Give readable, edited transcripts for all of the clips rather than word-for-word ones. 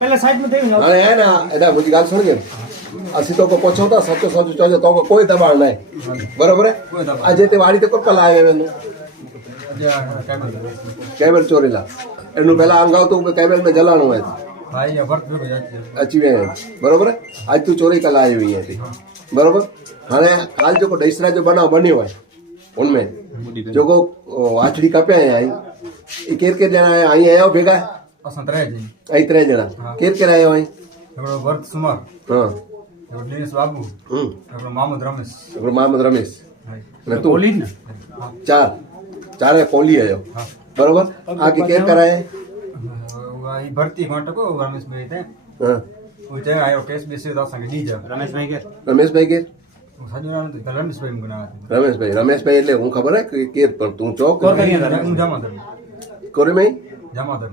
पहले साइड में थे हाणे है ना एॾा मुंहिंजी ॻाल्हि सुण के असीं तोखे पुछूं था सचो सच चइजो तोखे कोई दबाव न आहे बराबरि आहे अॼु हिते वाड़ी ते कोन पलाए वेंदो कैमल चोरी ला એનું પહેલા અંગાવ તો કેમેલ में જલાણો હોય अची विया आहिनि बराबरि आहे अॼु तूं चोरी कला आई हुई थी बराबरि हाणे हाल जेको ॾेसरा जो बनाव बनियो आहे उनमें जेको वाछड़ी कपिया आई केरु केरु ॼणा आया आई आया भेगा असां टे जी ऐं टे ॼणा केरु केरु आयो आई हिकिड़ो भरत सुमार हा हिकिड़ो दिनेश बाबू हिकिड़ो मोहम्मद रमेश અને તું ચારે કોલી આવ્યો બરોબર આગે કેર કરાય ई भर्ती घंटको रमेश भाई थे હા वो चाहे आयो केस बेसी तो संग दी जा રમેશભાઈ કે सजो नाम तो रमेश भाई मना રમેશભાઈ એટલે હું ખબર હે કે કેર પણ તું ચોક जमादार કોરી મેં जमादार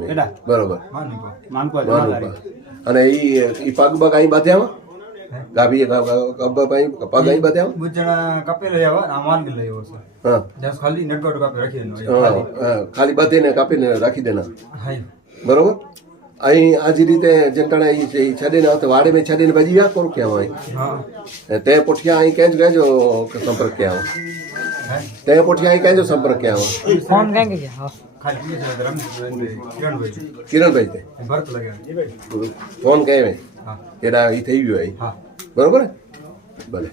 મેં બરોબર मानको અને ઈ પગ બગ અહીં બાંધ્યા ગાભી પગ અહીં બાંધ્યા बुजना कपे ले आवा अमान के ले आवा सर હા जस खाली नेटवर्क कपे रखी देनो ખાલી બાંધીને કાપીને રાખી દેના हाय બરોબર અહીં આજી રીતે જેંકણે છડીને વાડે में છડીને ભજી વ્યા કોણ કહેવા અહીં हां તે પોઠિયા અહીં કેજ ગયો સંપર્ક કહેવા તે પોઠિયા અહીં કેજો સંપર્ક કહેવા फोन कहेंगे क्या हां खाली रमेश भाई કિરણભાઈ તે भरत लगे ફોન કહેવે हां એડા ઈ થઈ ગયો અહીં हां બરોબર ભલે